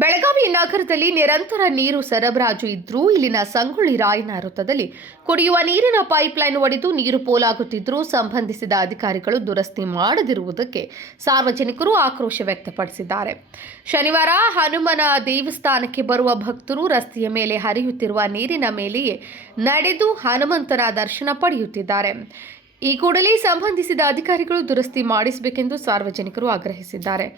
ಬೆಳಗಾವಿ ನಗರದಲ್ಲಿ ನಿರಂತರ ನೀರು ಸರಬರಾಜು ಇದ್ರೂ ಇಲ್ಲಿನ ಸಂಗೊಳ್ಳಿ ರಾಯಣ್ಣ ವೃತ್ತದಲ್ಲಿ ಕುಡಿಯುವ ನೀರಿನ ಪೈಪ್ಲೈನ್ ಒಡೆದು ನೀರು ಪೋಲಾಗುತ್ತಿದ್ದರೂ ಸಂಬಂಧಿಸಿದ ಅಧಿಕಾರಿಗಳು ದುರಸ್ತಿ ಮಾಡದಿರುವುದಕ್ಕೆ ಸಾರ್ವಜನಿಕರು ಆಕ್ರೋಶ ವ್ಯಕ್ತಪಡಿಸಿದ್ದಾರೆ. ಶನಿವಾರ ಹನುಮನ ದೇವಸ್ಥಾನಕ್ಕೆ ಬರುವ ಭಕ್ತರು ರಸ್ತೆಯ ಮೇಲೆ ಹರಿಯುತ್ತಿರುವ ನೀರಿನ ಮೇಲೆಯೇ ನಡೆದು ಹನುಮಂತನ ದರ್ಶನ ಪಡೆಯುತ್ತಿದ್ದಾರೆ. ಈ ಕೂಡಲೇ ಸಂಬಂಧಿಸಿದ ಅಧಿಕಾರಿಗಳು ದುರಸ್ತಿ ಮಾಡಿಸಬೇಕೆಂದು ಸಾರ್ವಜನಿಕರು ಆಗ್ರಹಿಸಿದ್ದಾರೆ.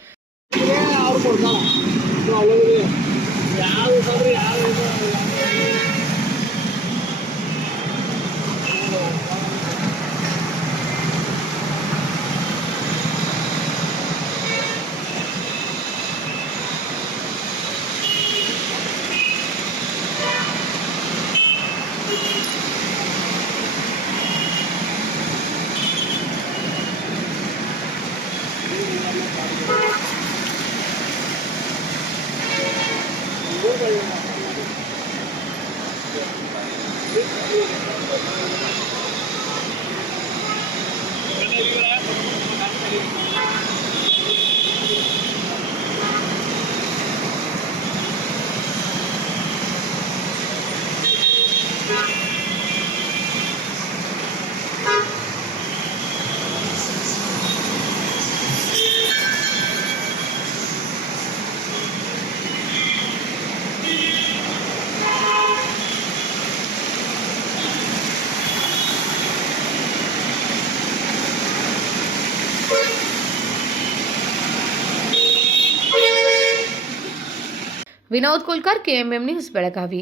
Vinod Kulkar, KMM news, Belagavi.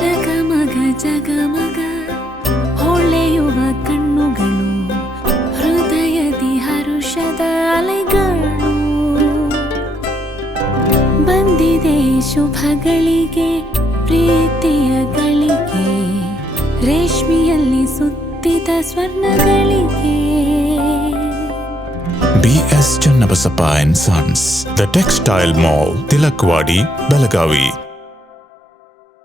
ಜಗಮಗ ಜಗಮಗ ಹೊಳೆಯುವ ಕಣ್ಣುಗಳು, ಹೃದಯದಿ ಹರುಷದ ಅಲೆಗಳು. ಬಂದಿದೆ ಶುಭಗಳಿಗೆ, ಪ್ರೀತಿಯ ಗಳಿಗೆ, ರೇಷ್ಮೆಯಲ್ಲಿ ಸುತ್ತಿದ ಸ್ವರ್ಣಗಳಿಗೆ. BS Channabasappa and Sons, The Textile Mall, Tilakwadi, Belagavi.